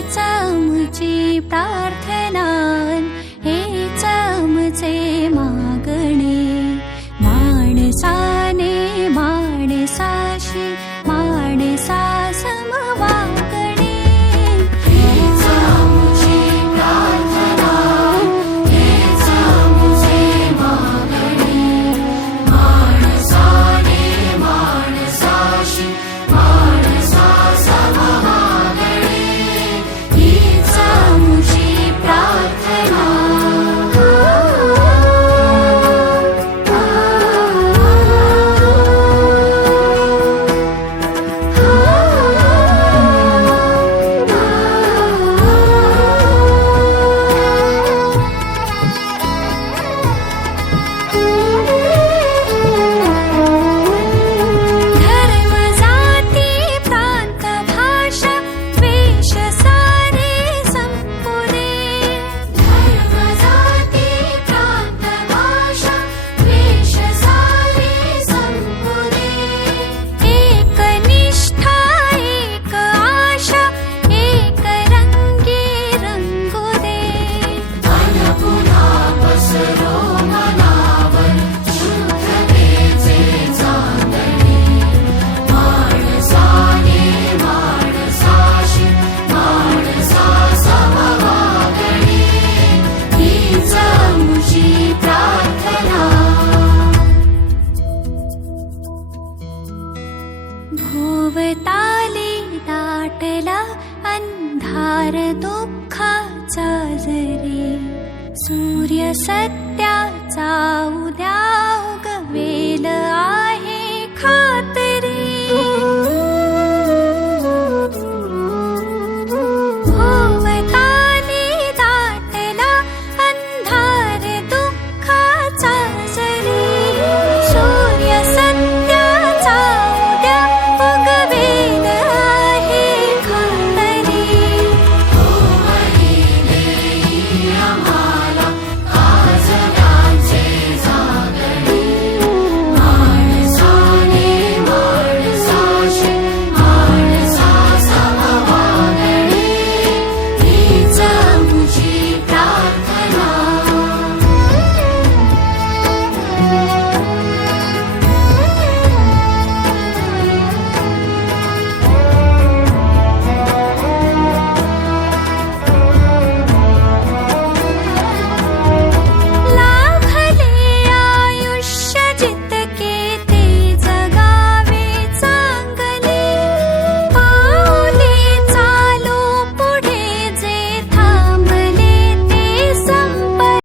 हीच आमची प्रार्थना, हेच आमचे मागणे. माणसाने माणसाशी माणसा समवागणे. हीच आमची प्रार्थना, हेच आमचे मागणे. माणसाने माणसाशी माणसा समवागणे. हीच आमची प्रार्थना. धर्म जाती प्रांत भाषा वेश सारे संपू दे. धर्म जाती प्रांत भाषा वेश सारे संपू दे. एक निष्ठा एक आशा एक रंगी रंगू दे. मन पुन्हा पसरो मनावर शुद्धतेचे चांदणे. माणसाने माणसाशी माणसा समवागणे. हीच आमची प्रार्थना. भोवताली दाटला अंधार दुःखाचा जरी. सूर्य सत्याचा उद्या